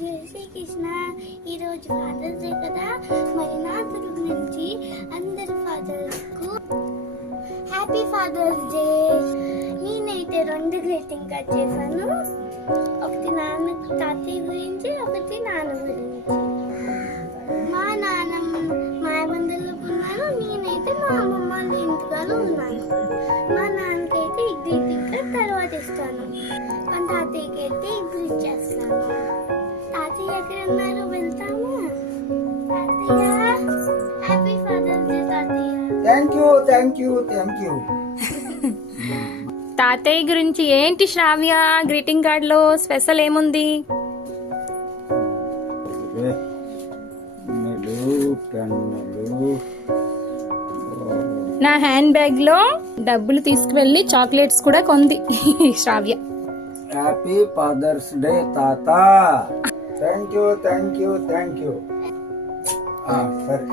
జై శ్రీకృష్ణ. ఈరోజు fathers day కదా, మరి నా తరపు నుంచి అందరు ఫాదర్స్ కు హ్యాపీ ఫాదర్స్ డే. నేనైతే 2 గ్రీటింగ్ కార్డ్ చేశాను, ఒకటి నాన్న తాతయ్య గురించి, ఒకటి నాన్న గురించి. మా నాన్నమ్మ మాయమందిలో ఉన్నాను, నేనైతే మా అమ్మమ్మ వాళ్ళ ఇంటికాలో ఉన్నాను. మా నాన్నకైతే ఈ గ్రీటింగ్ కార్డ్ తర్వాత ఇస్తాను, మా తాతయ్యకి అయితే ఇప్పుడు ఇచ్చేస్తాను. తాతయ్య ఎక్కడ ఉన్నారు, వెళ్తాము. తాతయ్య, హ్యాపీ ఫాదర్స్ డే తాతయ్య. Thank you. తాతయ్య గురించి ఏంటి శ్రావ్య, గ్రీటింగ్ కార్డ్ లో స్పెషల్ ఏముంది? నా హ్యాండ్ బ్యాగ్ లో డబ్బులు తీసుకువెళ్ళి చాక్లెట్స్ కూడా కొంది శ్రావ్య. హ్యాపీ ఫాదర్స్ డే తాత. Thank you. సరే.